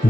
આજે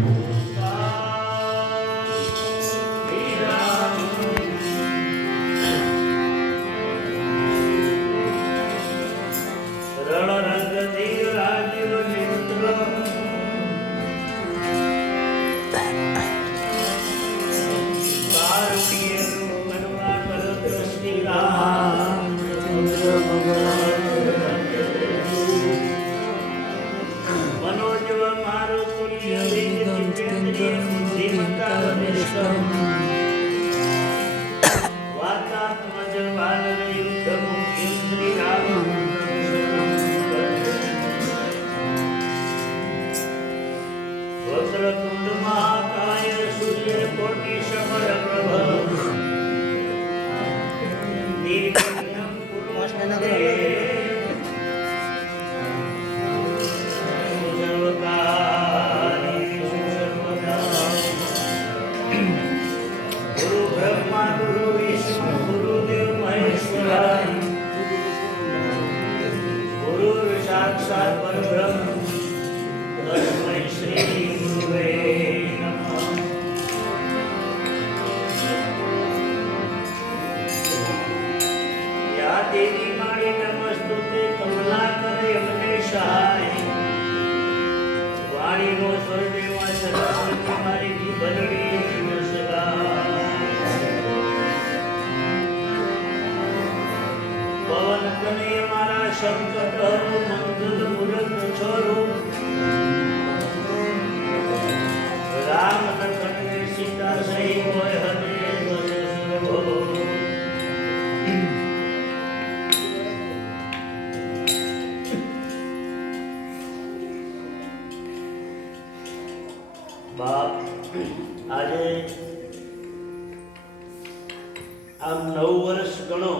આમ 9 વર્ષ ગણો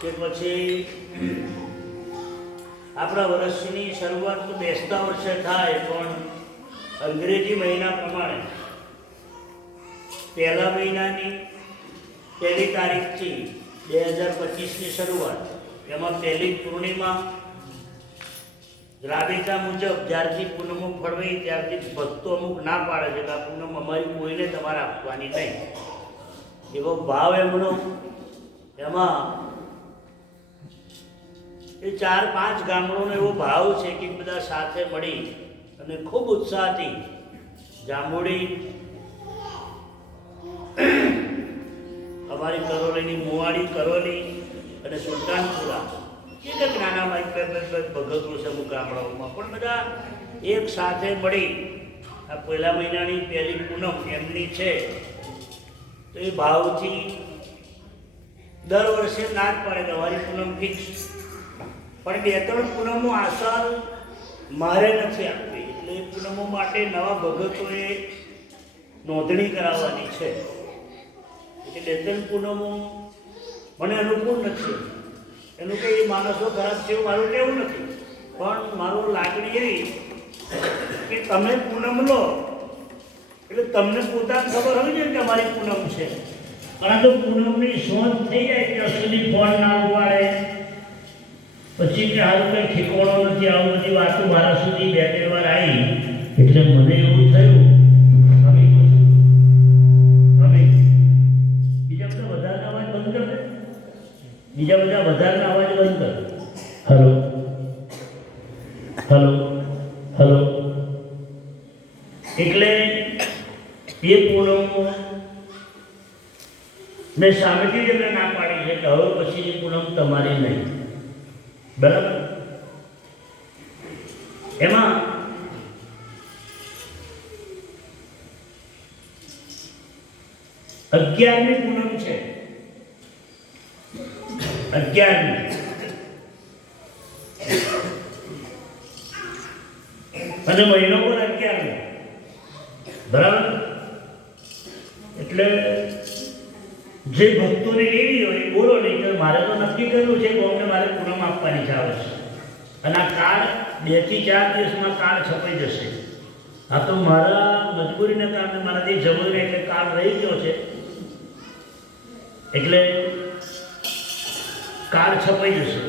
કે પછી આપણા વર્ષની શરૂઆત તો બેસતા વર્ષે થાય, પણ અંગ્રેજી મહિના પ્રમાણે પહેલા મહિનાની 1 તારીખથી 2025ની શરૂઆત, એમાં પહેલી પૂર્ણિમા રાબેતા મુજબ જ્યારથી પૂનમો ફળવાઈ ત્યારથી ભક્તો અમુક ના પાડે છે કે આ પૂનમ અમારી કોઈને તમારે આપવાની નહીં, એવો ભાવ એમનો. એમાં એ 4-5 ગામડોનો એવો ભાવ છે કે બધા સાથે મળી અને ખૂબ ઉત્સાહથી જાંબુડી, અમારી કરોલીની મુવાડી કરોલી અને સુલતાનપુરા, એક નાના ભગતો છે અમુક ગામડાઓમાં, પણ બધા એક સાથે મળી આ પહેલા મહિનાની પહેલી પૂનમ એમની છે તો એ ભાવથી દર વર્ષે ના જ પડે કે અમારી પૂનમ ફિક્સ, પણ 2-3 પૂનમો આસાર મારે નથી આપવી, એટલે એ પૂનમો માટે નવા ભગતોએ નોંધણી કરાવવાની છે. એટલે 2-3 પૂનમો મને અનુકૂળ નથી, એનું કંઈ માણસો ખરાબ છે એવું મારું કહેવું નથી, પણ મારું લાગણી એવી કે તમે પૂનમ લો એટલે તમને પોતાને ખબર હોય ને કે અમારી પૂનમ છે, કારણ કે પૂનમની શોધ થઈ જાય ત્યાં સુધી ફોન ના ઉપાડે, પછી કે હાલ કંઈ ઠેકાણો નથી, આવું બધી વાતો મારા સુધી 2-3 વાર આવી, એટલે મને એવું થયું બીજા બધા વધારના અવાજ બંધ કર. Hello hello hello. એટલે એ પૂનમો મેં સામેથી જ એમને ના પાડી છે કે હવે પછી એ પૂનમ તમારી નહીં, બરાબર. એમાં અગિયારમી પૂનમ છે, 11મી, અને મહિનો પણ 11મી, બરાબર. એટલે જે ભક્તોને લેવી હોય બોલો, નહીં તો મારે તો નક્કી કર્યું છે કે અમને મારે પૂનમ આપવાની છે આ વર્ષે, અને આ કાર્ડ 2 થી 4 દિવસમાં કાર્ડ છપાઈ જશે. આ તો મારા મજબૂરીને કારણે મારાથી જવું ને એટલે કાર્ડ રહી ગયો છે, એટલે કાર્ડ છપાઈ જશે.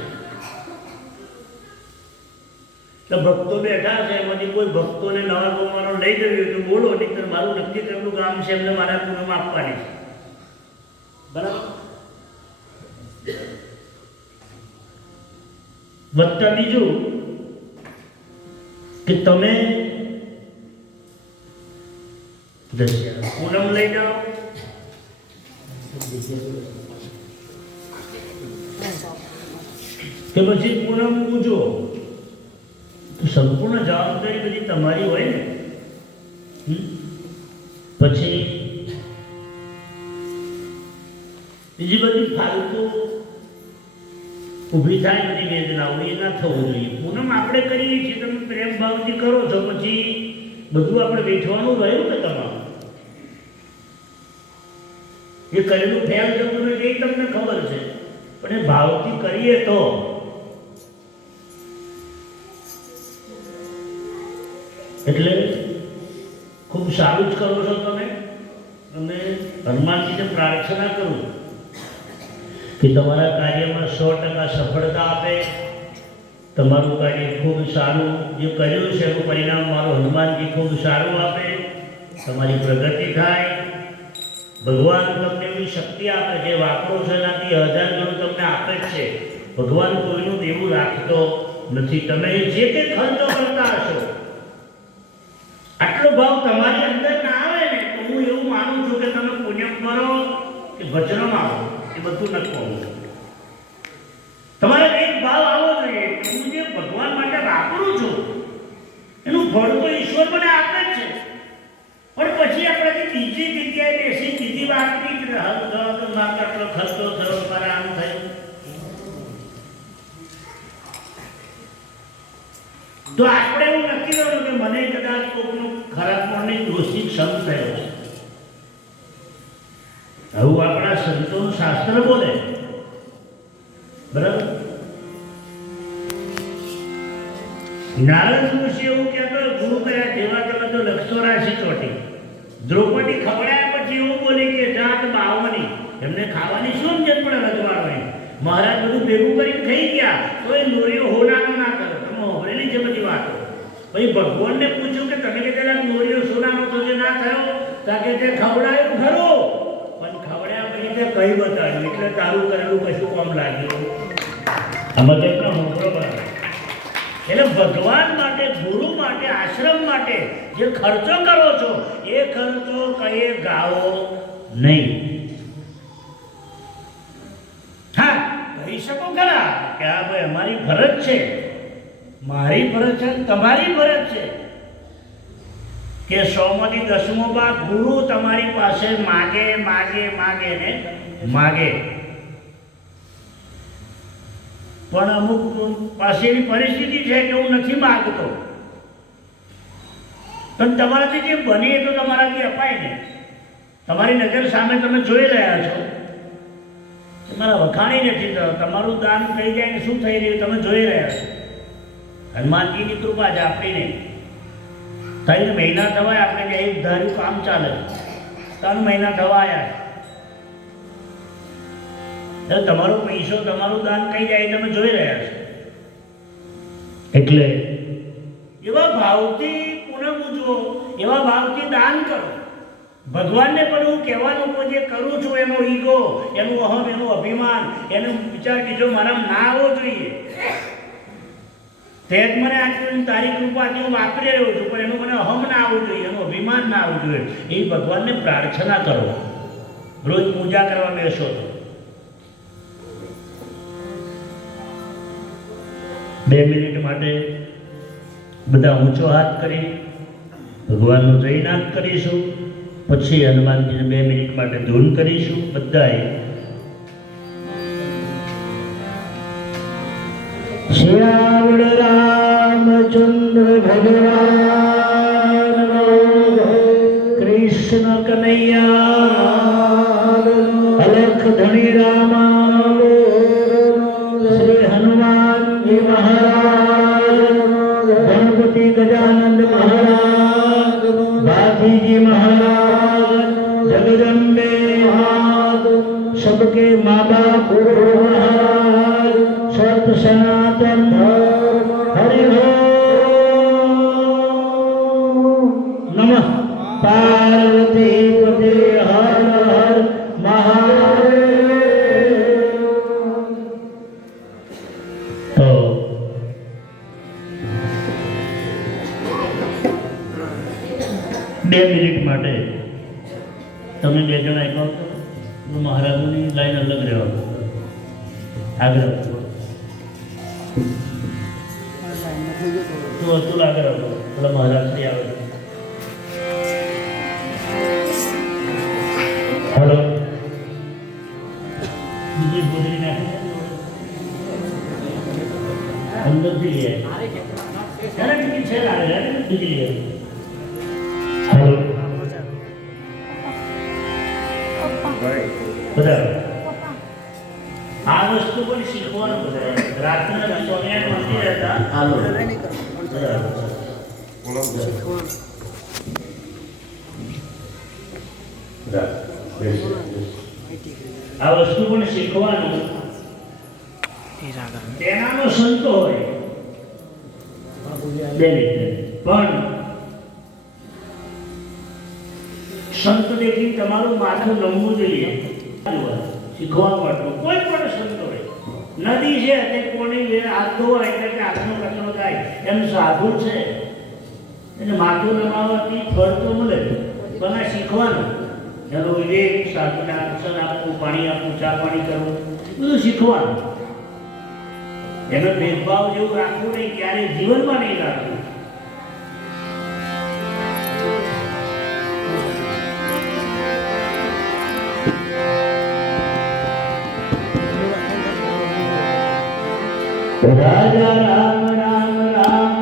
તો ભક્તો બેઠા છે, એમાંથી કોઈ ભક્તોને નવા ગોવાનો લઈ જવી હોય તો બોલો, નહીં તો મારું નક્કી કરેલું ગામ છે એમને મારા પૂનમ આપવાની છે. બરાબર. વત્તા બીજું કે તમે પૂનમ લઈ જાઓ, કે પછી પૂનમ પૂજો, તો સંપૂર્ણ જવાબદારી બધી તમારી હોય ને. પછી બીજી બધી ફાલતુ ઊભી થાય બધી વેદનાઓ, એ ના થવું જોઈએ. પૂનમ આપણે કરીએ છીએ, તમે પ્રેમ ભાવથી કરો છો, પછી બધું આપણે વેચવાનું રહ્યું ને તમારું. એ કરેલું ફેલ જતું નથી એ તમને ખબર છે, પણ એ ભાવથી કરીએ તો. એટલે ખૂબ સારું જ કરો છો તમે. અને હનુમાનજીને પ્રાર્થના કરું કે તમારા કાર્યમાં 100% સફળતા આપે. તમારું કાર્ય ખૂબ સારું જે કર્યું છે એનું પરિણામ મારો હનુમાનજી ખૂબ સારું આપે. તમારી પ્રગતિ થાય. ભગવાન તમને એવી શક્તિ આપે છે, વાપરો છો એનાથી 1000 ગણું તમને આપે જ છે. ભગવાન કોઈનું દેવું રાખતો નથી. તમે જે કંઈ ખર્ચો કરતા હશો, આટલો ભાવ તમારી અંદર ના આવે ને, તો હું એવું માનું છું કે તમે પુણ્યમ કરો કે ભજનમાં આવો, એ બધું નથી હોવું. તમારે એક ભાવ આવવો જોઈએ કે હું જે ભગવાન માટે વાપરું છું એનું ફળ તો ઈશ્વર મને આપે જ છે, પણ પછી આપણે બીજી જગ્યાએ બેસી બીજી વાતની આટલો ખર્ચો થયો, મારા આમ થયું, તો આપણે એવું નક્કી કરવું કે મને કદાચ કોઈનું ખરાબ પણ દોષિત સંગ થયો છે. આવું આપણા સંતોનું શાસ્ત્ર બોલે. બરાબર. નારદ ઋષિ એવું કહેતો, ગુરુ કર્યા જેવા તમે તો લક્ષો રાશિ ચોટી. દ્રૌપદી ખવડાયા પછી એવું બોલી કે જાત બાવની, એમને ખાવાની શું સમજણ પડે રજવાડોની. મહારાજ બધું ભેગું કરીને ખાઈ ગયા, તો એ નોરીઓ હોનાનો ના કરો. તમે હોભરેલી છે બધી વાતો. પછી ભગવાનને પૂછ્યું કે તમે કે પેલા નોરીઓ સોનાનો તો જે ના થયો, તાકે તે ખવડાયું ખરું, પણ ખવડાયા પછી તે કઈ બતાવ્યું, એટલે તારું કરેલું કશું કામ લાગ્યું. આમાં તો એટલા મોકળો બરાબર. એટલે ભગવાન માટે, ગુરુ માટે, આશ્રમ માટે જે ખર્ચો કરો છો એ ખર્ચો કઈ ગાઓ નહીં. હા, કહી શકો ખરા કે આ ભાઈ અમારી ફરજ છે, મારી ફરજ છે, તમારી ફરજ છે કે 100માંથી 10મો ભાગ ગુરુ તમારી પાસે માગે માગે માગે ને માગે. પણ અમુક પાસે એવી પરિસ્થિતિ છે કે હું નથી માગતો, પણ તમારાથી જે બને એ તો તમારાથી અપાય ને. તમારી નજર સામે તમે જોઈ રહ્યા છો, તમારા વખાણી નથી થયો, તમારું દાન થઈ જાય ને શું થઈ રહ્યું તમે જોઈ રહ્યા છો. હનુમાનજીની કૃપા છે, આપણી નહીં. 3 મહિના થવાય આપણે જે એક ધાર્યું કામ ચાલે, 3 મહિના થવાયા. તમારો પૈસો, તમારું દાન કઈ જાય તમે જોઈ રહ્યા છો. એટલે એવા ભાવથી પૂનમ ઉજવો, એવા ભાવથી દાન કરો. ભગવાનને પણ હું કહેવાનું જે કરું છું એનો ઈગો, એનું અહમ, એનું અભિમાન, એનો વિચાર બીજો મારામાં ના આવવો જોઈએ. તે જ મને આટલું તારી કૃપાથી હું વાપરી રહ્યો છું, પણ એનું મને અહમ ના આવવું જોઈએ, એનું અભિમાન ના આવવું જોઈએ. એ ભગવાનને પ્રાર્થના કરો. રોજ પૂજા કરવા બેસો તો 2 મિનિટ માટે બધા ઊંચો હાથ કરી ભગવાનનો જયનાથ કરીશું. પછી હનુમાનજીને 2 મિનિટ માટે ધૂન કરીશું. બધાએ શ્યાવળ રામચંદ્ર ભગવાન કૃષ્ણ કનૈયા અલખ ધણી રામા શ્રી હનુમાનજી મહારાજ, ગણપતિ ગજાનંદ મહારાજ, ભાતીજી મહારાજ, जगदम्बे सबके माँ बाप सत सनातन हरि પાર્વતી પતે હર હર મહાદેવ. તો બે મિનિટ માટે તમે બે જણા એક આવતો મહારાજોની લાઈન અલગ રહેવા આગળ તો અતુલ આગળ આવતો પેલા મહારાજથી આવે. હલો બીજી બોધરી નાખી અંદરથી લે છે લાગે બીજી લે. હલો બધા આ વસ્તુ પણ શીખવાનું બધા રાત્રે સોનિયા મંદિર હતા. હાલો આ વસ્તુ પણ શીખવાનું તેનાનો સંતો હોય પણ સંત દેખી તમારું માથું નમવું જોઈએ. શીખવા માટે કોઈ પણ સંત હોય નદી છે તે કોની હાથ ધોવા એટલે કે હાથનો કચરો થાય એમ સાધુ છે એને માથું નમાવવાથી ફળ તો મળે પણ આ શીખવાનું એનો વિવેક સાધુને આસન આપવું પાણી આપવું ચા પાણી કરવું બધું શીખવાનું. એનો ભેદભાવ જેવું રાખવું નહીં ક્યારે જીવનમાં નહીં રાખવું. રાજા રામ રામ રામ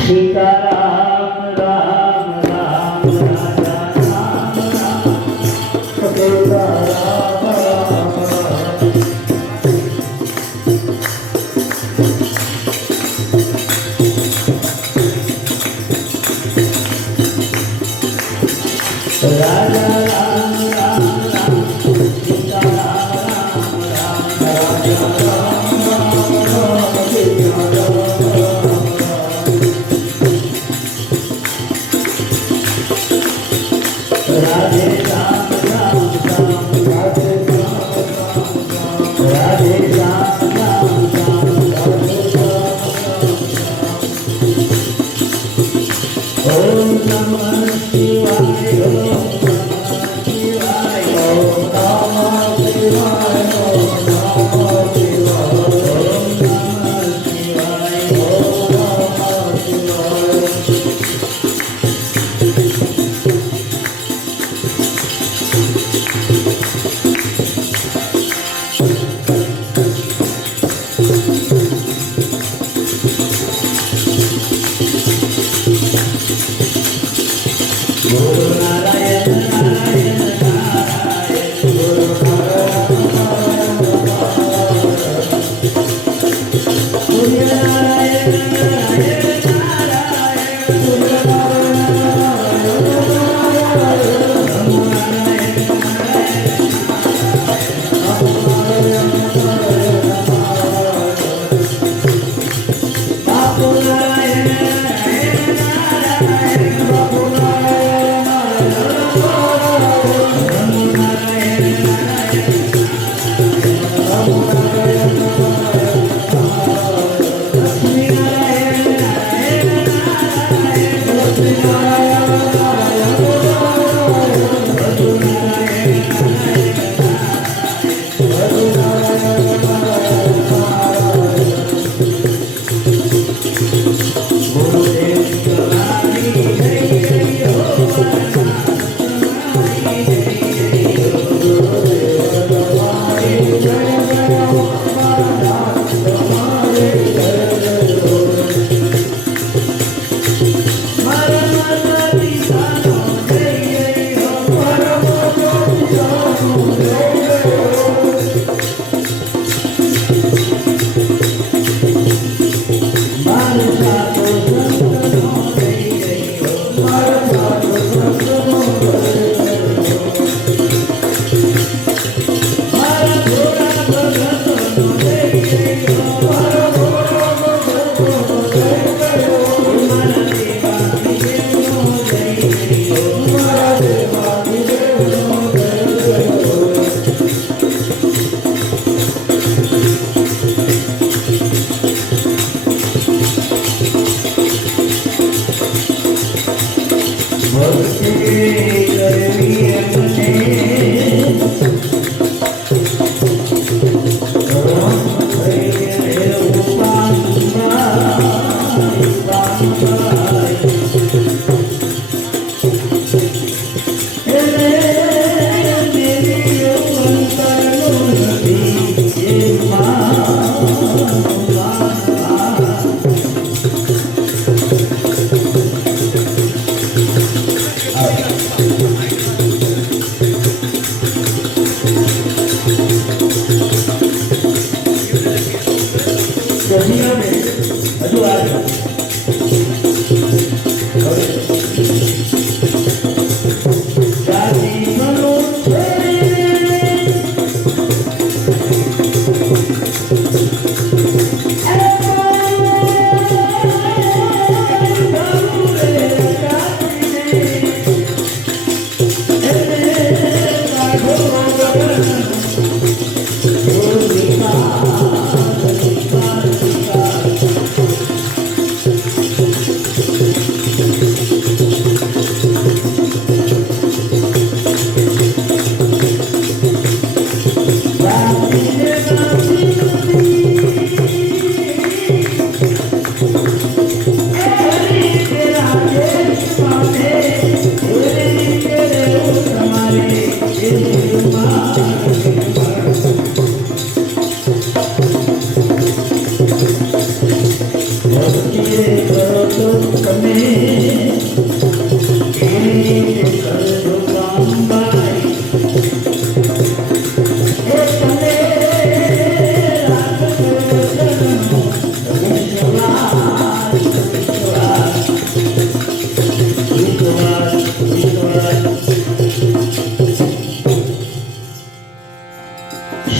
સીતા રામ રામ રામ રાજા રામ રામ સીતા રામ રામ રાજા રામ રામ રામ સીતા રામ રામ રામ રાજા રામ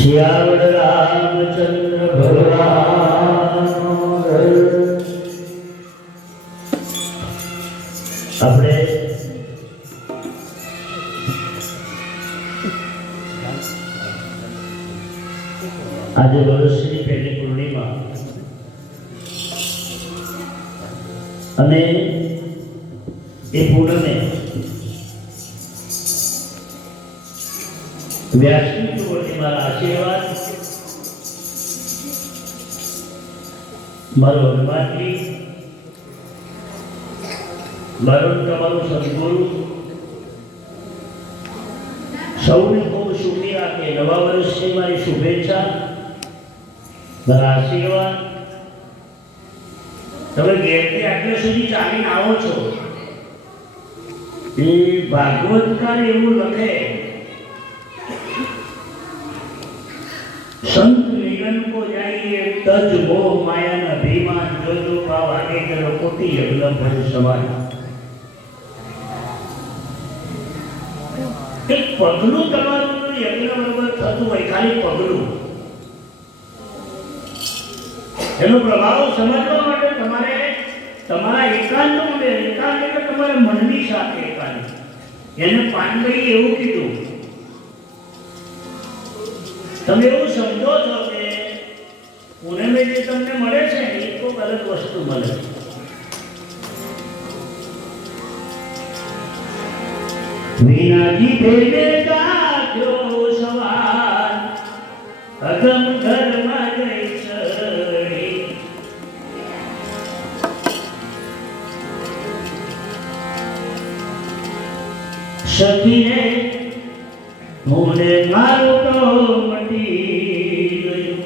શ્યાવળ રામચંદ્ર ભગવાનનો આપણે આજે વર્ષની પહેલી પૂર્ણિમા અને એ પૂનમે વ્યાસની પૂર્ણિમાના આશીર્વાદ મારો હનુમાનજી મારું તમારું સદગુરુ સૌને ખૂબ સુખી રાખે. નવા વર્ષની મારી શુભેચ્છા, મારા આશીર્વાદ. તમે ઘેરથી આટલા સુધી ચાલીને આવો છો એ ભાગવતકાર એવું લખે, સંત મિલન કો જાઈએ તજ મોહ માયાના અભિમાન, જો જો ભાવ આગે કરો કોટી યજ્ઞ ફળ સમાન. એક પગલું તમારું યજ્ઞ બરોબર થતું હોય, ખાલી પગલું, એનો પ્રભાવ સમજવા માટે તમારે તમારા એકાંતમાં એકાંત એટલે તમારા મનની સાથે એકાંત. એને પાનભાઈ એવું કીધું, તમે એવું સમજો છો કે પૂનમે જે તમને મળે છે એ તો અલગ વસ્તુ મળે. વીણાજી ભેલે ગાજો સવાર અગમ ઘરમાં ગઈ સડી. સખીને હું મારું તો મટી ગયું.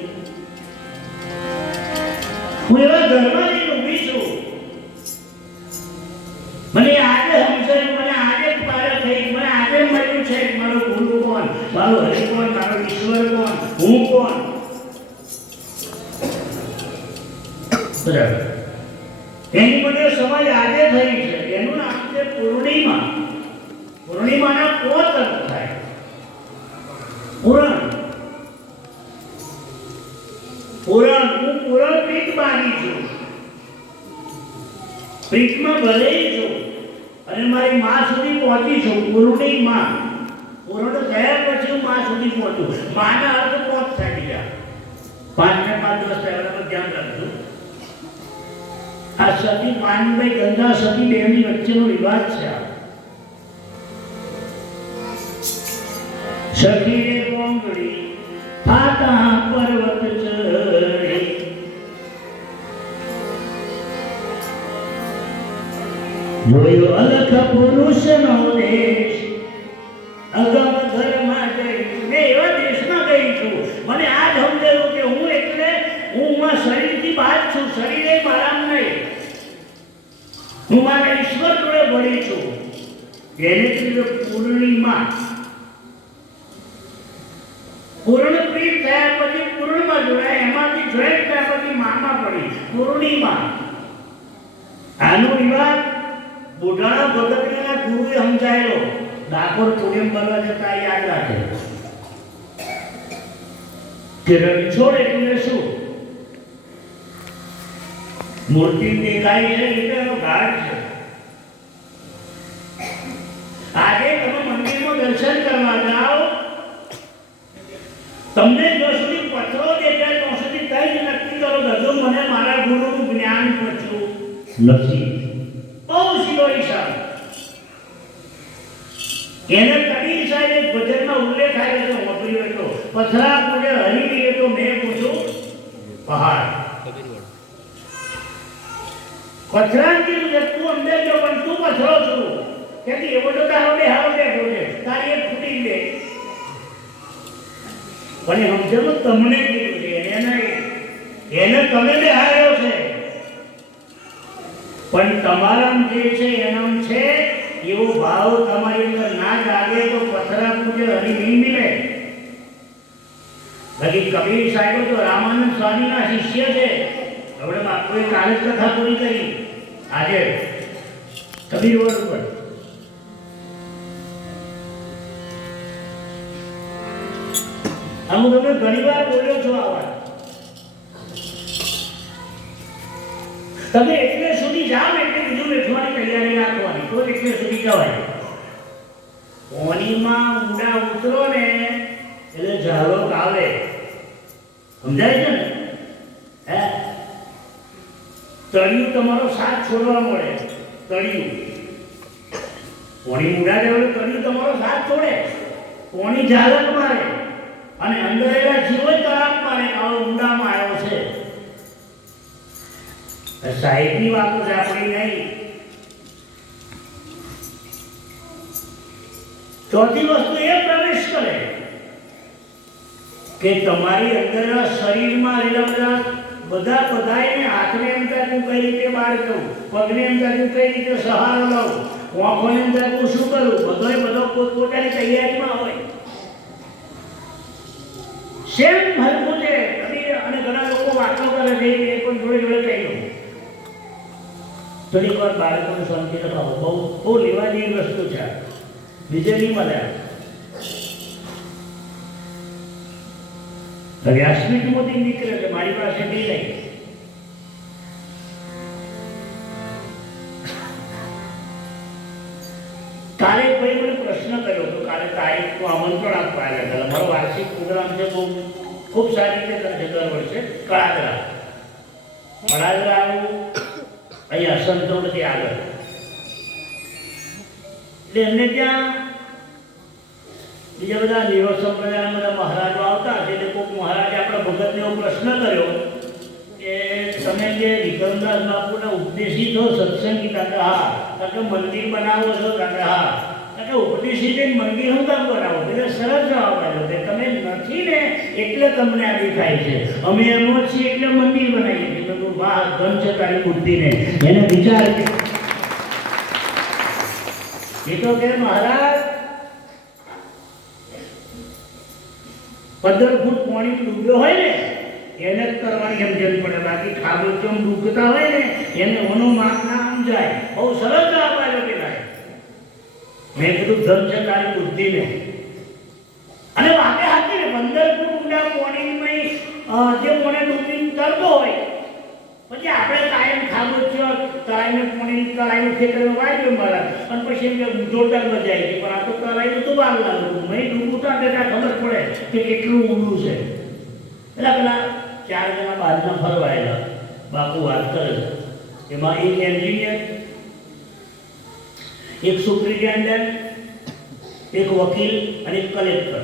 હું એવા ઘરમાં જઈને ઊભી છું, મને આજે સમજાયું, મને આજે પારખ થઈ, મને આજે મળ્યું છે મારો ગુરુ કોણ, મારો હરિ કોણ, મારો ઈશ્વર કોણ, હું કોણ. બરાબર, એની મને સમજ આજે થઈ છે. એનું નામ છે પૂર્ણિમા. પૂર્ણિમાના પોત અર્થ થાય પૂરણ. પૂરણ, હું પૂરણ પીઠ બાંધી છું, પીઠમાં ભરેલી છું અને મારી માં સુધી પહોંચી છું. પૂર્ણિમા, પૂર્ણ થયા પછી હું માં સુધી પહોંચું. માના અર્થ પોત થાય બીજા 5 ને 5 દિવસ પહેલા ધ્યાન રાખજો. આ સતી પાનભાઈ ગંગા સતી બેની વચ્ચેનો વિવાદ છે. સખી કોંગડી થાતા પર્વત ચડી જોયો અલખ પુરુષનો દેશ અગમ ઘરમાં જઈ મેં એવા દેશમાં ગઈ છું મને આ સમજાયું કે હું એટલે હું શરીરથી બહાર છું શરીર એ મારા નહીં હું મારા ઈશ્વર જોડે ભળી છું એને કીધું પૂર્ણિમા પૂર્ણ પ્રીત થયા પછી પૂર્ણમાં જોડાય એમાંથી જોઈન્ટ થયા પછી મામાં પડી પૂર્ણિમા આનો વિવાદ બુઢાણા ભગતના ગુરુએ સમજાયેલો ડાકોર પૂનમ કરવા જતા યાદ રાખે કે રણછોડ એટલે શું મૂર્તિ દેખાય છે એટલે ઘાટ છે આજે તમે મંદિરમાં દર્શન કરવા જાઓ તમને જો સુધી પથરો દેખાય તો સુધી કઈ જ નક્કી કરો દજો મને મારા ગુરુનું જ્ઞાન પચ્યું નથી બહુ સીધો ઈશારો એને કબીર સાહેબે ભજનમાં ઉલ્લેખ આવ્યો છે વાપર્યો એટલો પથરા પૂજે હરી ગયે તો મેં પૂછું પહાડ પથરાની તું અંદર જો પણ તું પથરો છું કે એવો તો તારો હારો બેઠો છે તારી એક ફૂટી દે પણ સમજો તમને કીધું છે એને તમે બેહાર્યો છે પણ તમારા જે છે એનામ છે એવો ભાવ તમારી અંદર ના જાગે તો પથરા પૂજે હરી નહીં મિલે બાકી કબીર સાહેબ તો રામાનંદ સ્વામીના શિષ્ય છે હવે બાપુએ કાલે કથા પૂરી કરી આજે કબીર વડ ઉપર હું તમને ઘણી વાર બોલ્યો છું આ વાત તમે એટલે સુધી જાઓ એટલે બીજું વેઠવાની તૈયારી રાખવાની તો એટલે સુધી જવાય પાણીમાં ઊંડા ઉતરો ને એટલે ઝાલોક આવે સમજાય છે ને હે તળિયું તમારો સાથ છોડવા મળે તળિયું પાણી ઊંડા જાય એટલે તળિયું તમારો સાથ છોડે પાણી ઝાલક મારે અને અંદર એલા જીવ તરાપ મારે આવો ઊંડામાં આવ્યો છે સાહેબની વાતો છે આપણી નહીં ચોથી વસ્તુ એ પ્રવેશ કરે કે તમારી અંદર શરીરમાં રહેલા બધા બધાને હાથને એમ થાય હું કઈ રીતે બહાર જઉં પગને એમ થાય હું કઈ રીતે સહારો લઉં આંખોને એમ થાય હું શું કરું બધો પોતપોતાની તૈયારીમાં હોય સેમ હલકું છે અને ઘણા લોકો વાતો કરે છે એ પણ જોડે જોડે કહી દઉં થોડીક વાર બાળકોને શાંતિ રખાવો બહુ લેવા જેવી વસ્તુ છે બીજે નહીં મળે વ્યાસપીઠમાંથી નીકળે છે મારી પાસે નહીં લઈ કાલે ભાઈ મને પ્રશ્ન કર્યો હતો કાલે તારીખનું આમંત્રણ આપવા આવ્યા હતા મારો વાર્ષિક પ્રોગ્રામ છે ખૂબ સારી રીતે કરે છે દર વર્ષે કળાદરા આવ્યું અહીંયા સંતોષથી આગળ એટલે એમને ત્યાં બીજા બધા નિરો સંપ્રદાયના બધા મહારાજો આવતા એટલે કોઈક મહારાજે આપણા ભગતને એવો પ્રશ્ન કર્યો કે તમે જે વિક્રમદાસ બાપુના ઉપદેશી છો સત્સંગી કાકે હા કાકે મંદિર બનાવો છો કાકે હા કાકે ઉપદેશી છે મંદિર હું કામ બનાવો એટલે સરસ જવાબ આવ્યો કે તમે નથી ને એટલે તમને આ દેખાય છે અમે એમ છીએ એટલે મંદિર બનાવીએ છીએ વાહ ધન છે તારી બુદ્ધિને એને વિચાર એ તો કે મહારાજ 15 ફૂટ પાણી ડૂબ્યો હોય ને એને જ કરવાની સમજણ પડે બાકી ખાબોચમ ડૂબતા હોય ને એને ઓનો માપ ના સમજાય બહુ સરસ જવાબ આવ્યો કે ભાઈ મેં કીધું ધન છે તારી બુદ્ધિને અને વાતે હાથી ને 15 ફૂટ ઊંડા પાણીમાં જે મોને ડૂબીને તરતો હોય પછી આપણે કાયમ ખાબોચ્યો તળાઈને પાણી તળાઈનું ખેતરમાં વાળ્યો મારા અને પછી જોરદાર મજા આવી ગઈ પણ આ તો તળાઈનું તો વાર લાગ્યું મેં ડૂબતા ત્યાં ખબર પડે કે કેટલું ઊંડું છે એટલે પેલા 4 જણા બાજુમાં ફરવાયેલા બાપુ વાત કરે એમાં એક એન્જિનિયર એક સુપ્રિન્ટેન્ડન્ટ એક વકીલ અને એક કલેક્ટર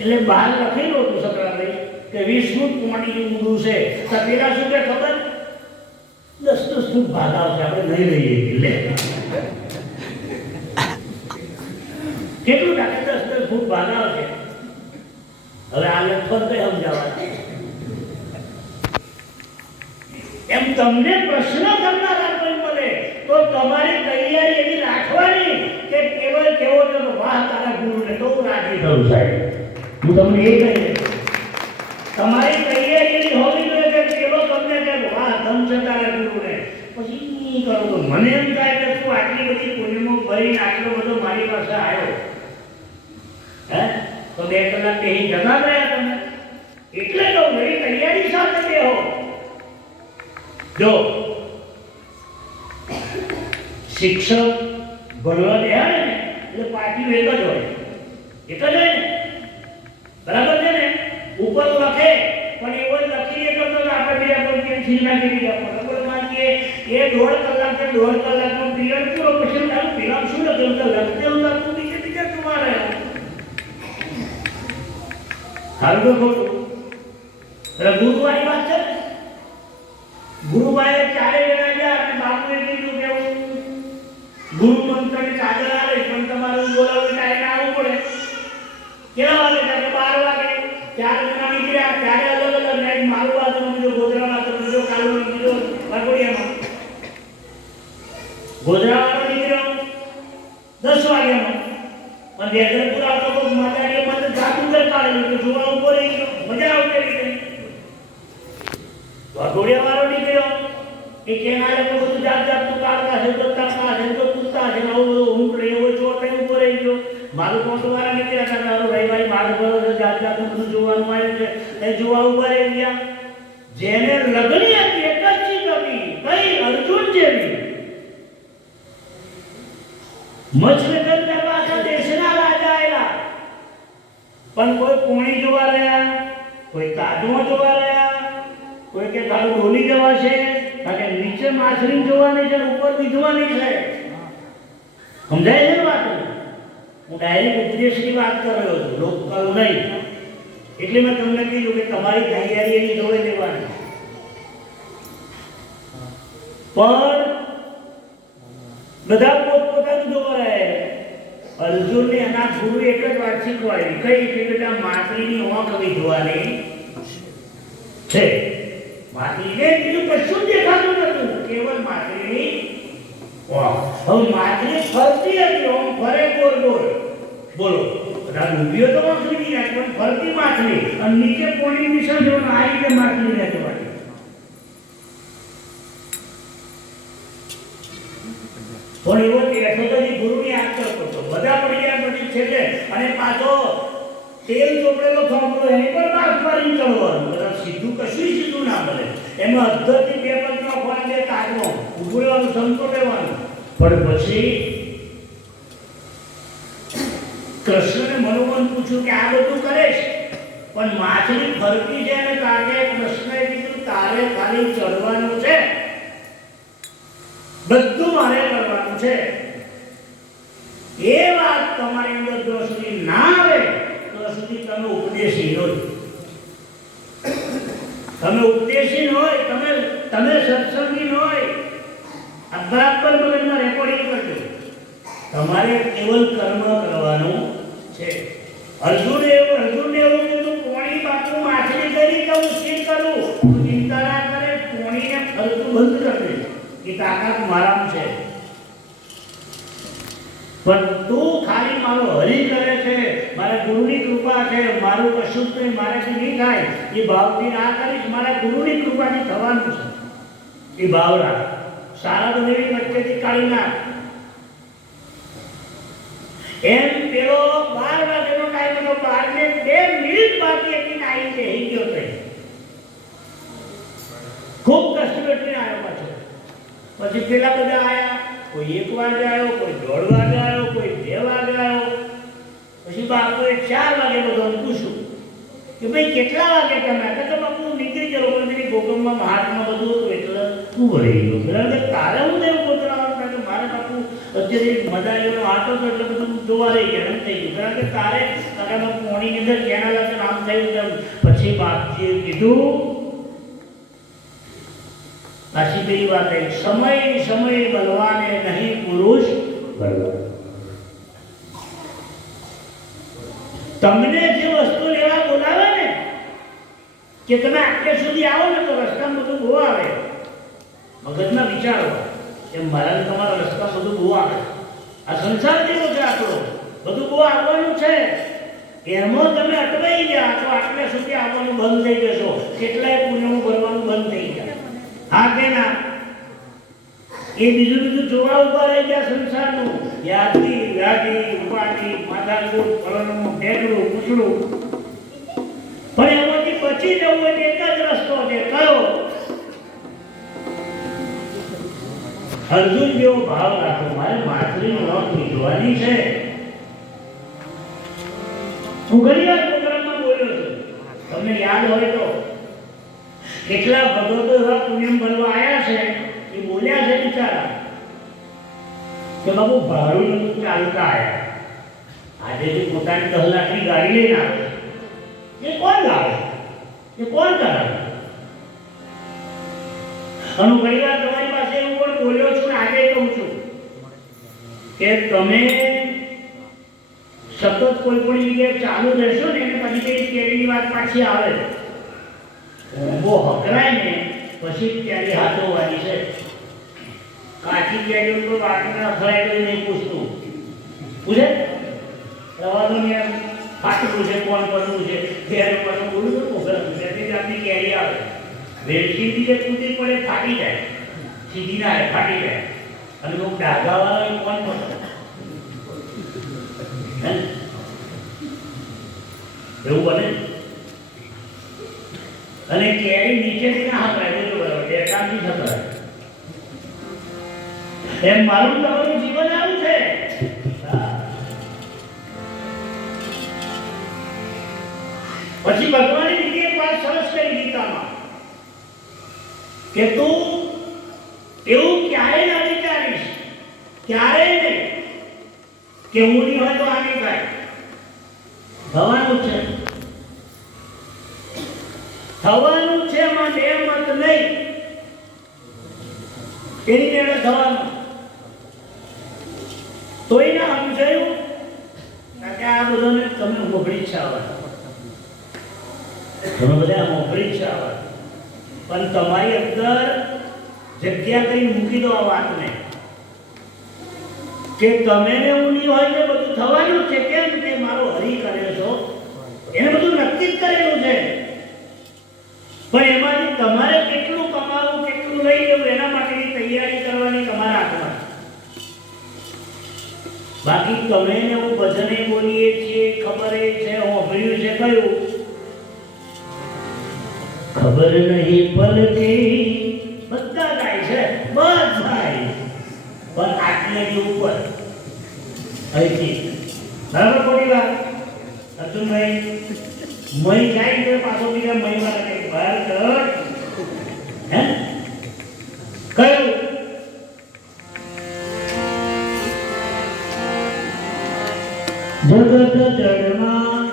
એટલે બહાર લખેલું હતું સકરાભાઈ કે 20 ફૂટ પોણી ઊંડું છે. તો પેલા શું કે ખબર 10 ફૂટ ભાગા છે, આપણે નહીં લઈએ એટલે કેટલું ટાકે 10 ફૂટ ભાગા છે. હવે આ લખત કઈ સમજાવવા એમ તમને પ્રશ્ન કરનારા કોઈ મળે તો તમારી તૈયારી એવી રાખવાની કે કેવળ કેવો તો વાહ તારા ગુરુને તો રાજી થવું સાહેબ. હું તમને એ કહી તમારી તૈયારી એવી હોવી જોઈએ કે કેવો તમને કે વાહ ધમ છે તારા ગુરુને. પછી કરો તો મને એમ થાય કે તું આટલી બધી પુણ્યમાં ભરીને આટલો બધો મારી પાસે આવ્યો હે તો 2 કલાક બેહી જતા રહ્યા તમે. એટલે તો મેરી તૈયારી સાથે બેહો. જો શિક્ષક ભણવા બેહાડે ને એટલે પાટિયું એક જ હોય, એક જ હોય ને, બરાબર છે ને. ઉપર લખે પણ એવો લખી દે તો આપણે પેન્સિલ નાખી દીધા બરાબર માનીએ એ 1.5 કલાક કે 1.5 કલાકનો પીરિયડ પૂરો પછી તારું પેલા શું લખ્યું તો લખતે લખતું બીજે તમારે હાલ તો ખોટું. એટલે ગુરુવારી વાત છે ને, ગુરુવારે 4 જણા ગયા અને બાપુએ કીધું કે હું ગુરુ મંત્રને કાગળ આવે પણ તમારું બોલાવવું ટાઈમ આવવું પડે. કેટલા વાગે? 12 વાગે. 4 જણા નીકળ્યા, ત્યારે અલગ અલગ નાઈટ મારું વાતનું બીજો ગોધરાવાળો બીજો કાલુનો બીજો વાઘોડિયામાં. ગોધરાવાળો નીકળ્યો 10 વાગ્યામાં અને દેગરપુર આવતો તો માતાજીએ મને જાદુગર કાઢેલું તો જોવા ઉભો રહી ગયો. મજા આવતી રીતે વાઘોડિયાવાળો નીકળ્યો એ કેનાલે તો બધું જાત જાતનું કાઢતા છે, દત્તા છે, તો કૂદતા છે, આવું બધું ઊંઘ રહી એવો ચોટે ઉભો રહી ગયો. મારું કોટવાળા નીકળ્યા હતા મારું રવિવારે માર્ગ ભરો છે, જાત જાતનું બધું જોવાનું આવ્યું છે એ જોવા ઉભા રહી ગયા. જેને લગણી હતી એક જ ચીજ હતી કઈ અર્જુન જેવી મચ્છરગંધના પાસે દેશના રાજા આવેલા પણ કોઈ પોણી જોવા રહ્યા, કોઈ તાજમાં જોવા રહ્યા, કોઈ કે ખાલી ડોલી જવા છે કારણ કે નીચે માછલી જોવાની છે ઉપર વિધવાની છે. સમજાય છે વાત? હું ડાયરેક્ટ ઉપદેશની વાત કરી રહ્યો છું, લોકલ નહીં. એટલે મેં તમને કીધું કે તમારી તૈયારી એની જોડે લેવાની. પણ બધા પોતપોતાનું જોવા રહે. અર્જુનને એના ગુરુ એક જ વાત શીખવાડી કઈ કે બેટા માછલીની ઓંખ વિધવાની છે. માછલીને બીજું કશું દેખાતું નતું, કેવળ માછલીની ઓંખ. હવે માછલી ફરતી હતી, ઓમ ફરે ગોળ ગોળ. બોલો બધા ડૂબીઓ તો માછલી નહીં પણ ફરતી માછલી અને નીચે પોણી દિશા જોવાનું આ રીતે માછલી રહેવાની. પણ એવો ટેઠોથી ગુરુની યાદ કરતો હતો. બધા પડી ગયા પછી છેલ્લે અને પાછો તેલ ચોપડેલો થોંભલો એની પર માર્ગ મારીને ચડવાનું. બધા સીધું કશું સીધું ના મળે. એમાં અધ્ધરથી 2 પગમાં ખોરાક દે કાઢવો, ઊભું રહેવાનું, સંતો લેવાનું. પણ પછી કૃષ્ણને મનોમન પૂછ્યું કે આ બધું કરે છે પણ માછલી ફરતી છે અને તારે કૃષ્ણએ કીધું તારે ખાલી ચડવાનું છે, બધું મારે કરવાનું છે. એ વાત તમારી અંદર જો સુધી ના આવે તો સુધી તમે ઉપદેશી હોય. તમે ઉપદેશી હોય, તમે સત્સંગી હોય. આ બરાબર મગજમાં રેકોર્ડિંગ કરજો. તમારે કેવલ કર્મ કરવાનું છે. અર્જુને એવું કીધું પોણી બાપુ માછલી કરી તો હું શી કરું? ચિંતા ના કરે, પોણીને ફરતું બંધ કરી દે. એ તાકાત મારામાં છે. પણ તું ખાલી મારો હરી કરે છે, મારા ગુરુની કૃપા છે, મારું કશું જ નહીં, મારાથી નહીં થાય એ ભાવથી ના કરીશ. મારા ગુરુની કૃપાથી થવાનું છે એ ભાવ રાખ. સારા બનેવી વચ્ચેથી કાઢી નાખ. એમ પેલો 12 વાગ્યાનો ટાઈમ હતો, 12 ને 2 મિનિટ બાકી હતી ને આવી બેહી ગયો. ખૂબ કષ્ટ વેઠીને આવ્યો પાછો. પછી પેલા બધા આયા, કોઈ 1 વાગે આવ્યો, કોઈ 1:30 વાગે આવ્યો, કોઈ 2 વાગે આવ્યો. પછી બાપુએ 4 વાગે બધાને પૂછ્યું કે ભાઈ કેટલા વાગે તમે? તો બાપુ નીકળી ગયો પણ તેની ગોગમમાં હાથમાં બધું હતું એટલે તું ભરી ગયો. તારે હું દેવું પોતરાવાનું કે મારે બાપુ અત્યારે મદારીનો આટો તો એટલે બધું જોવા રહી ગયા એમ થઈ ગયું. કારણ કે તારે તારામાં પોણીની અંદર કેનાલ હતું આમ થયું તેમ. પછી બાપજીએ કીધું પાછી પેલી વાત આવી, સમય બલવાને નહીં પુરુષ બલવાન. તમને જે વસ્તુ લેવા બોલાવે ને કે તમે આટલે સુધી આવો ને તો રસ્તામાં બધું બહુ આવે, મગજના વિચારો કે મારા તમારા રસ્તા બધું બહુ આવે. આ સંસાર જેવો છે આપણો, બધું બહુ આવવાનું છે. એમાં તમે અટવાઈ ગયા તો આટલે સુધી આવવાનું બંધ થઈ જશો, કેટલાય પુણ્યો ભરવાનું બંધ થઈ ગયા. હા કે ના? એ બીજું જોવા ઉભા રહી ગયા સંસારનું. યાદી વ્યાધી ઉપાધિ માથાકૂટ ફળનું ઢેકડું પૂછડું. પણ એમાંથી બચી જવું હોય એક જ રસ્તો છે, કયો? અર્જુન જેવો ભાવ રાખો, મારે માછલીની નોંધ લીધવાની છે. હું ઘણી વાર પ્રોગ્રામમાં બોલ્યો છું, તમને યાદ હોય તો. કેટલા ભગવતો એવા પુણ્યમ બનવા આવ્યા છે એ બોલ્યા છે બિચારા કે બાબુ ભાડું નથી ચાલતા આવ્યા. આજે જે પોતાની 10 લાખની ગાડી લઈને આવે એ કોણ લાવે? એ કોણ કરાવે? અને ઘણી વાર તમારી પાસે એવું પણ બોલ્યો છું ને આજે કહું છું કે તમે સતત કોઈ પણ જગ્યાએ ચાલુ રહેશો ને પછી કઈ કેરીની વાત પાછી આવે, બહુ હકરાય ને પછી કેરી હાથોવાની છે. કાચી કેરીઓ તો બાટલા ફરાય તો નહીં પૂછતું, પૂછે રવાનો ને ફાટવું છે, કોણ કરવું છે, કેરી પર બોલું તો પોખર આપની કેરી આવે વેચી દીધે કૂદી પડે ફાટી જાય, સીધી ના ફાટી જાય. અને લોકો ડાઘાવાળા કોણ પડે એવું બને. અને કેરી નીચેથી ના હકરાય, બોલો બરાબર ડેટાથી હકરાય. એમ મારું તમારું જીવન આવું છે. પછી ભગવાને બીજી એક વાત સરસ કરી ગીતામાં કે તું એવું ક્યારે ના વિચારીશ, ક્યારે નહીં કે હું નહીં હોય તો આની થાય. થવાનું છે, થવાનું છે, એમાં બે મત નહીં. એની મેળે થવાનું તોય ના સમજાયું કે આ બધાને તમે મોકળી છે આવવા, તમે બધા મોકળી છે આવવા. પણ તમારી અંદર જગ્યા કરી મૂકી દો આ વાતને કે તમે એવું નહીં હોય કે બધું થવાનું છે. કેમ કે મારો હરી કરે છો એને બધું નક્કી જ કરેલું છે. પણ એમાંથી તમારે કેટલું કમાવું, કેટલું લઈ લેવું એના માટેની તૈયારી કરવાની તમારા હાથમાં. બાકી તમે એવું ભજને બોલીએ છીએ, ખબર છે, હોંભળ્યું છે, કયું ખબર નહીં પડતી, બધા ગાય છે, બધા. પણ આટલે જ ઉપર અહીંથી બરાબર બોલી વાત અર્જુનભાઈ મય જાય તો પાછો બીજા મય વાળા કઈ બહાર કર હે કયું જગત જડમાં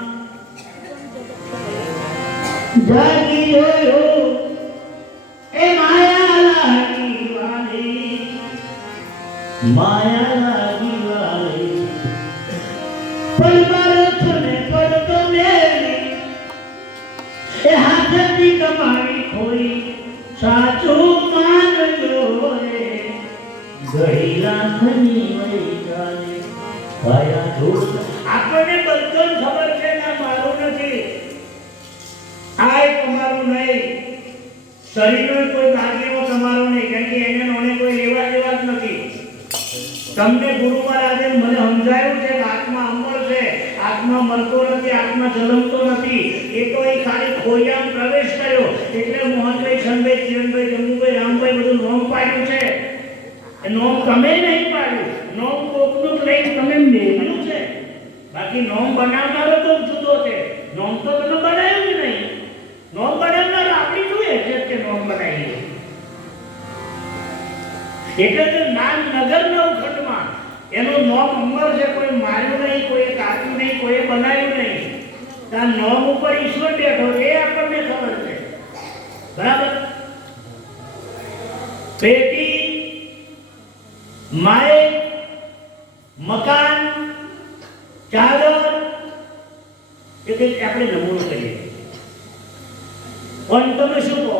જાગી જોયો એ માયા લાગી વાલી, માયા લાગી વાલી. પરમાર્થ ને પડતો મેલી એ હાથથી કમાવી ખોઈ, સાચું માનજો રે ઘડી લાખની વઈ ચાલે ભાયા ધૂળ. આપણને બધું ખબર છે ના મારું નથી, આ તમારું નહીં, શરીરનો કોઈ ભાગ એવો તમારો નહીં, કારણ કે એને નોને કોઈ લેવા દેવા જ નથી. તમને ગુરુ મહારાજે મને સમજાયું છે કે આત્મા અમર છે, આત્મા મરતો નથી, આત્મા જન્મતો નથી. એ તો એ ખાલી ખોડિયામાં પ્રવેશ કર્યો એટલે મોહનભાઈ, છનભાઈ, કિરણભાઈ, જંબુભાઈ, રામભાઈ બધું નોમ પાડ્યું છે. એ નોમ તમે નહીં પાડ્યું, નોમ કોકનું લઈને તમે મેળવ્યું છે. બાકી નોમ બનાવનારો તો જુદો છે, નોમ તો તમે બનાવ્યું જ નહીં. નોમ બનાવનાર આપણી જોઈએ છે કે નોમ બનાવીએ એટલે કે નાન નગર નવખંડમાં એનું નામ અમર છે, કોઈ માર્યું નહીં, કોઈ કાપ્યું નહીં, કોઈ બનાવ્યું નહીં. તાર નામ ઉપર ઈશ્વર બેઠો એ આપણને ખબર છે. બરાબર? પેટી, માય, મકાન, ચાદર એ કંઈક આપણે નમૂનો કરીએ. પણ તમે શું કહો?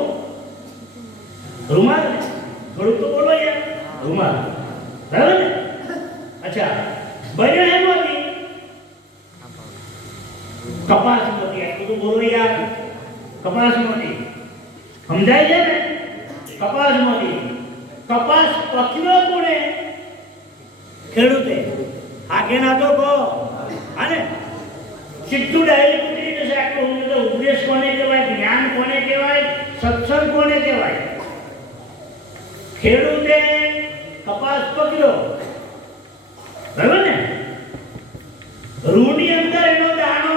રૂમાલ? થોડુંક તો બોલો યાર. રૂમાલ, બરાબર ને? અચ્છા, બન્યો એમાંથી કપાસમાંથી. આટલું તો બોલો યાર. કપાસમાંથી સમજાય છે ને? કપાસમાંથી. કપાસ પકવ્યો કોણે? ખેડૂતે. આગે ના તો કહો. આને સીધું ડાયરેક્ટ ઉતરી જશે. આટલું ઉપદેશ કોને કહેવાય? જ્ઞાન કોને કહેવાય? સત્સંગ કોને કહેવાય? ખેડૂતે કપાસ પકડ્યો, બરાબર ને? રૂની અંદર એનો દાણો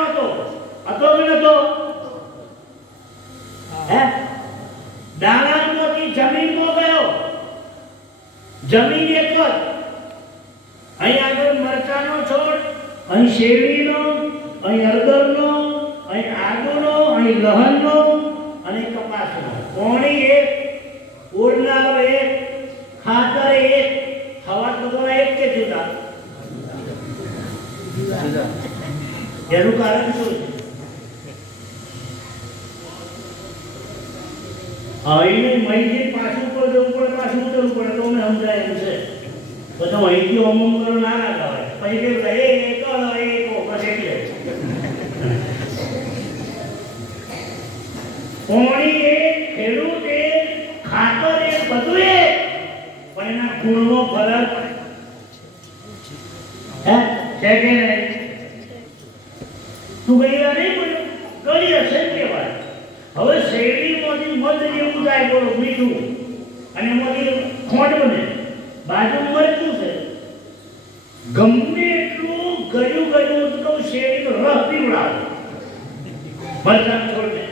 હતો કે નતો? હે? દાણામાંથી જમીનમાં ગયો. જમીન એક જ. અહીં આગળ મરચાનો છોડ, અહીં શેરડીનો, અહીં હળદરનો, અહીં આદુનો, અહીં લહણનો અને કપાસનો. કોણી એક, ઓરનારો એક, ખાતર એક, ખાવા તો એક કે જુદા? એનું કારણ શું છે? અહીંની મહિની પાછું ઉપર જવું પડે, પાછું ઉતરવું પડે તો મને સમજાય એમ છે. પછી અહીંથી ઓમ કરો ના લગાવાય. પછી કે કોણી એક, ખેડૂત એક, ખાતર એક, બધું એક, પણ એના ગુણનો ફરક છે કે નહીં? તું ગઈ નહીં બોલ્યો? કરી હશે કેવાય. હવે શેરડીમાંથી મધ જેવું થાય, બોલો, મીઠું, અને એમાંથી ખોટ બને. બાજુ મરચું છે. ગમે એટલું ગયું ગયું તો શેરડીનો રસ પીવડાવો મરચાં છોડને.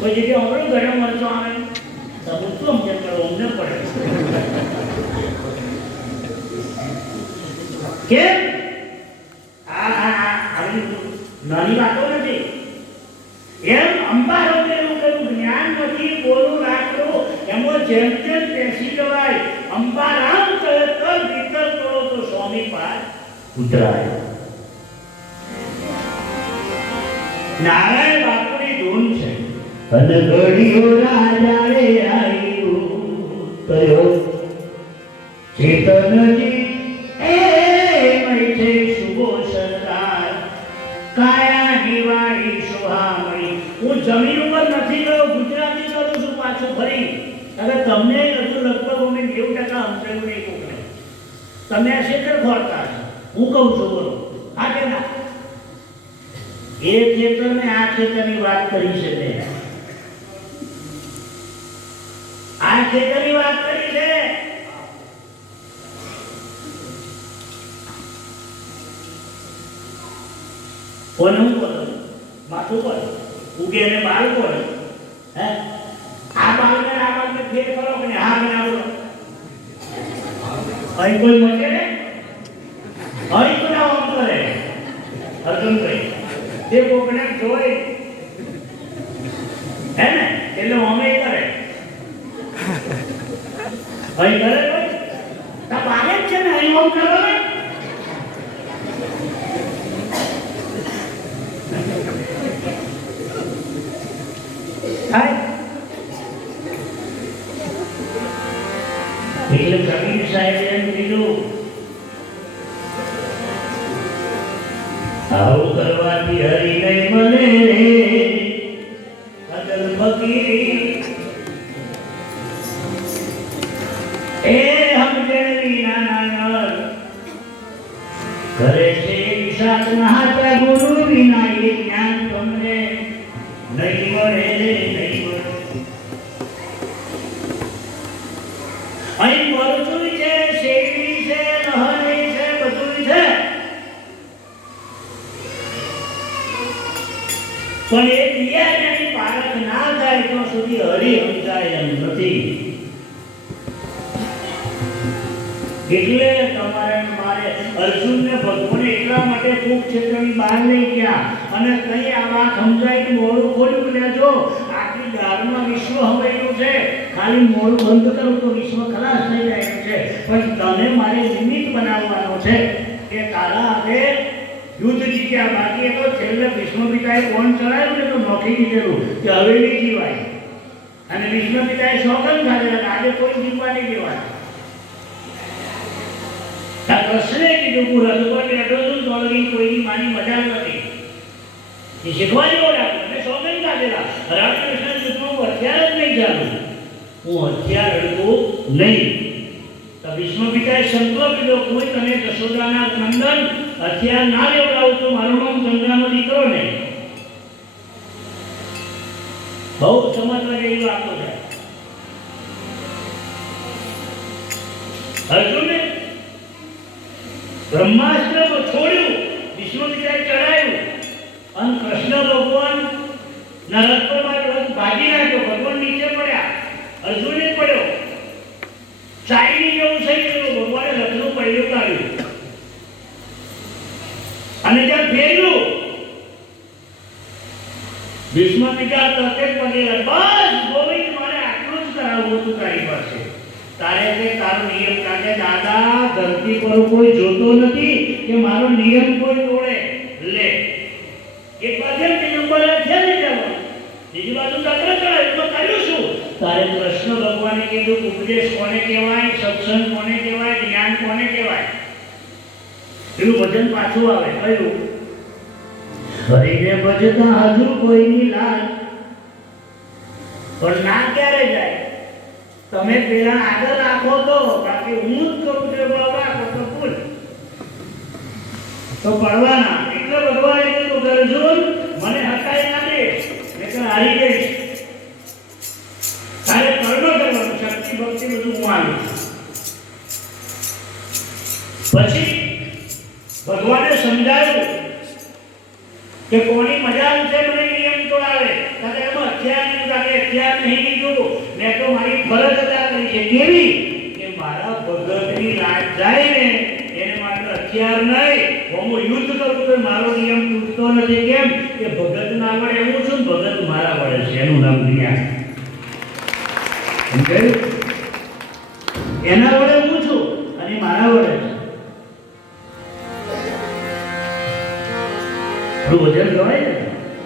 કોઈ જગ્યાએ હમણાં ગરમ મરચો આવે તો શું સમજણ કરો? અમને પડે કેમ? નાની વાતો નથી. એમ અંબારોને એવું કહ્યું, જ્ઞાન નથી બોલું રાખવું. એમાં જેમ જેમ બેસી જવાય. અંબારામ કહે કર ભીતર કરો તો સ્વામી પાર ઉતરાય. નારાયણ બાપુની ધૂન છે. અને ઘડીઓ રાજા રે આવ્યું કયો ચેતનજી એ મૈથે શુભો સરકાર કાયા નિવાડી સુહામણી. હું જમીન ઉપર નથી ગયો, ગુજરાતી કરું છું પાછું ફરી. અરે તમને હજુ લગભગ અમે 90% સમજાયું નહીં કોકને. તમે આ ક્ષેત્ર ફરતા છો, હું કહું છું બોલો. હા કે ના? એ ક્ષેત્ર ને આ ક્ષેત્રની વાત કરી છે મેં. આ ક્ષેત્રની વાત કરી છે. કોનું બોલો? માથું બોલ ઉગે અને બાળ બોલ. હે? આ બાળને આ બાળને ફેર કરો કે હા કે ના બોલો? અહીં કોઈ મચે ને? અહીં તો ના આમ કરે અર્જુનભાઈ. જે કોકને જોઈ હે ને એટલે અમે કરે. અહીં કરે કોઈ તા બાગે જ છે ને? અહીં આમ કરો ને? એટલે કબીર સાહેબ એમ કીધું, આવું કરવાથી હરી નહીં મળે રે અદલ ફકીરી. એ સમજણ વિના નર કરે છે વિષાદ નહાતા ગુરુ વિના. એ જ્ઞાન તમને નહીં મળે રે, નહીં મળે. અહીં મરચું છે, શેરડી છે, લહણી છે, બધું છે. પણ એ દિયાની પારખ ના થાય તો સુધી હરી સમજાય એમ નથી. એટલે તમારે મારે અર્જુનને ભગવાને એટલા માટે કુરુક્ષેત્રની બહાર લઈ ગયા અને કઈ આ વાત સમજાય મોડું ખોલ્યું ને જો આખી દાળમાં વિશ્વ હવેલું છે, ખાલી મોડું બંધ કરું તો વિશ્વ ખલાસ થઈ જાય છે, પણ તને મારે નિમિત્ત બનાવવાનો છે કે તારા હવે યુદ્ધ જીત્યા. બાકી તો છેલ્લે ભીષ્મ પિતાએ કોણ ચડાયું ને તો નોખી દીધેલું કે હવેલી જીવાય અને ભીષ્મ પિતાએ સોગંદ ખાધેલા આજે કોઈ જીવવા નહીં દેવાય. કૃષ્ણે કીધું પૂરા દુકાને અડોશું દોડવી કોઈની માની મજા નથી એ શીખવા જેવો રાખો અને સોગંદ કાઢેલા રામકૃષ્ણ યુદ્ધમાં હથિયાર જ નહીં ચાલુ, હું હથિયાર અડકું નહીં. તો ભીષ્મ પિતાએ સંકલ્પ લીધો કોઈ તને જશોદાના નંદન હથિયાર ના લેવડાવું તો મારું નામ ગંગાનો દીકરો નહીં. બહુ સમજવા જેવી વાતો છે. અર્જુને બ્રહ્માસ્ત્ર છોડ્યું, ભીષ્મ પિતાએ ચડાયું અને કૃષ્ણ ભગવાન ના રથ પર રથ ભાગી નાખ્યો. ભગવાન નીચે પડ્યા, અર્જુને પડ્યો, ચાઈની જેવું થઈ ગયું. ભગવાને રથનું પહેલું કાઢ્યું અને જ્યાં ફેર્યું ભીષ્મ પિતા તરતે પગેલા, બસ ગોવિંદ મારે આટલું જ કરાવવું હતું તારી પાસે. તારે તે તારો નિયમ કાઢે દાદા, ધરતી પર કોઈ જોતો નથી કે મારો નિયમ કોઈ તોડે. લે એક બાજુ નંબર છે ને જવાનો, બીજી બાજુ ચક્ર ચડાવ્યું તો કર્યું શું? તારે કૃષ્ણ ભગવાને કીધું ઉપદેશ કોને કહેવાય, સત્સંગ કોને કહેવાય, જ્ઞાન કોને કહેવાય. એનું વચન પાછું આવે કયું હરીને ભજતા હજુ કોઈની લાજ, પણ ના ક્યારે જાય તમે પેલા આગળ રાખો તો, બાકી હું જ કહું છું રાખો તો ભૂલ તો પડવાના. એટલે ભગવાને કીધું અર્જુન મને હટાઈ ના દે એટલે હારી જઈશ. તારે કર્મ કરવાનું, શક્તિ ભક્તિ બધું હું આવીશ. પછી ભગવાને સમજાવ્યું કે કોની મજા છે મને નિયમ તોડાવે. તારે એમાં હથિયાર નહીં, તારે હથિયાર નહીં લીધું, મેં તો મારી ફરજ અદા કરી છે. કેવી કે મારા ભગતની લાજ જાય ને એને માટે હથિયાર નહીં, હું યુદ્ધ કરું તો મારો નિયમ તૂટતો નથી. કેમ કે ભગત ના વડે હું છું, ભગત મારા વડે છે, એનું નામ જ્ઞાન. એના વડે હું છું અને મારા વડે છે. વજન ગવાય ને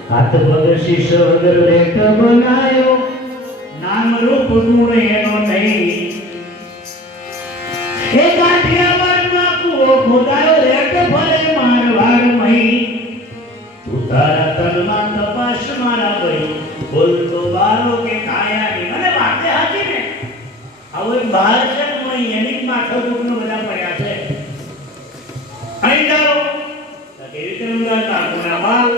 હાથ પગ શીશ વગર રેખ બનાયો, નામ રૂપ ગુણ એનો નહીં. એ કાઠિયાવાડમાં કૂવો ખોદાયો, રેખ ભરે મારવાડ મહી. તું તારા તનમાં તપાસ મારા ભાઈ, બોલતો બારો કે કાયાની. મને વાતે હતી ને આવો એક બહાર છે એની જ માથા દુખનો બધા પડ્યા છે. અહીં જાઓ વિક્રમદાસ ઠાકોરના બાલ,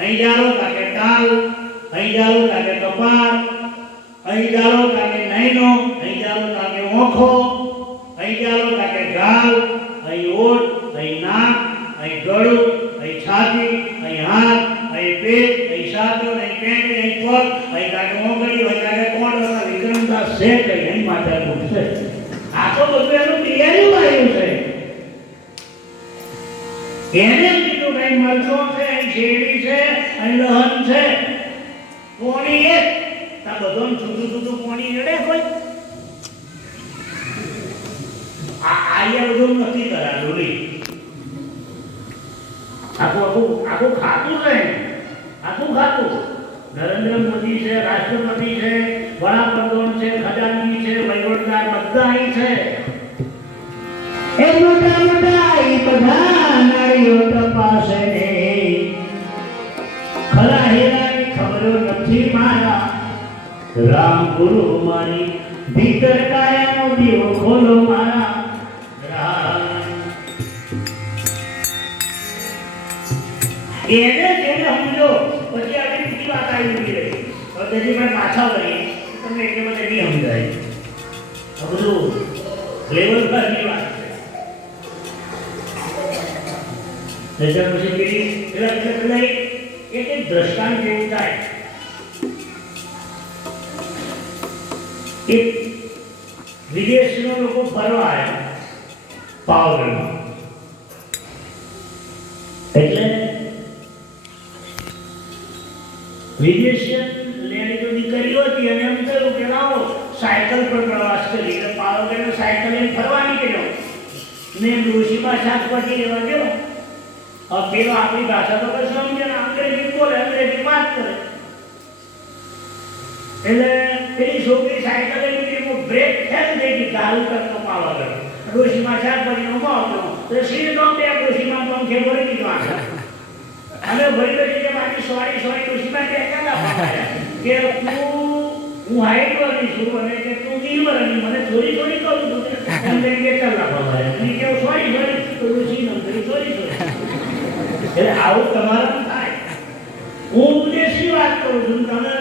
અહીં જાઓ તાકે તાલ, અહીં જાઓ તાકે કપાળ, અહીં જાઓ તાકે નૈનો, અહીં જાઓ તાકે ઓખો, અહીં જાઓ તાકે ગાલ, અહીં ઓઠ, અહીં નાક, અહીં ગળું, અહીં છાતી, અહીં હાથ, અહીં પેટ, અહીં સાતો, અહીં પેટ, અહીં પગ, અહીં તાકે ઓગળી, અહીં તાકે કોણ. વિક્રમદાસ છે કઈ અહીં માથા મૂકશે. આ તો બધું એનું તૈયારી આવ્યું છે. એને કીધું કઈ મરચો છે, શેરડી છે, લહન છે, કોણી એક આ બધું જુદું જુદું કોણી રડે કોઈ આ બધું નથી કરાતું રે. આખું ખાતું રહે, આખું ખાતું. નરેન્દ્ર મોદી છે, રાષ્ટ્રપતિ છે, વડાપ્રધાન છે, ખજાનચી છે, વહીવટદાર બધા અહીં છે. એ મોટા મોટા એ બધા નાળીઓ તપાસે ને ખરા હેરાની ખબરો નથી મારા. રામ ગુરુ મારી ભીતર કાયાનો દીવો ખોલો મારા. એને જેને સમજો પછી આપણે બીજી વાત આવી રહી. હવે તેથી પણ પાછા વળીએ તમને એટલે બધે નહીં સમજાય. આ બધું લેવલ પરની વાત છે. પછી પેલી પેલા એક દ્રષ્ટાંત જેવું થાય. એક વિદેશનો લોકો ફરવા આવ્યા પાવગઢ. એટલે વિદેશી લેડી તો દીકરીઓ હતી અને એમ થયું કે લાવો સાયકલ પર પ્રવાસ કરી. એટલે પાવગઢ સાયકલ લઈને ફરવા નીકળ્યો ને ડોશીમાં શાકભાજી લેવા ગયો. પેલો આપણી ભાષા તો કઈ સમજે ને, અંગ્રેજી બોલે, અંગ્રેજી વાત કરે. એટલે પેલી છોકરી સાયકલ લઈને નીકળી, બ્રેક ફેલ થઈ ગઈ દારૂ કરતો પાવગઢ. ડોશીમાં શાકભાજીનો ભાવ હતો એટલે સીધો બે ડોશીમાં પંખે ભરી દીધો આખા. અને ભરી ભરી કે બાકી સોરી ડોશીમાં કહેતા કે હું હાઈટ વાળી છું અને કે તું ગીરવાળી, મને થોડી કરું છું એમ કે કલાક ભરાય અને કે સોરી તો ડોશી નંતરી સોરી. એટલે આવું તમારું થાય. હું ઉદ્દેશની વાત કરું છું, તમે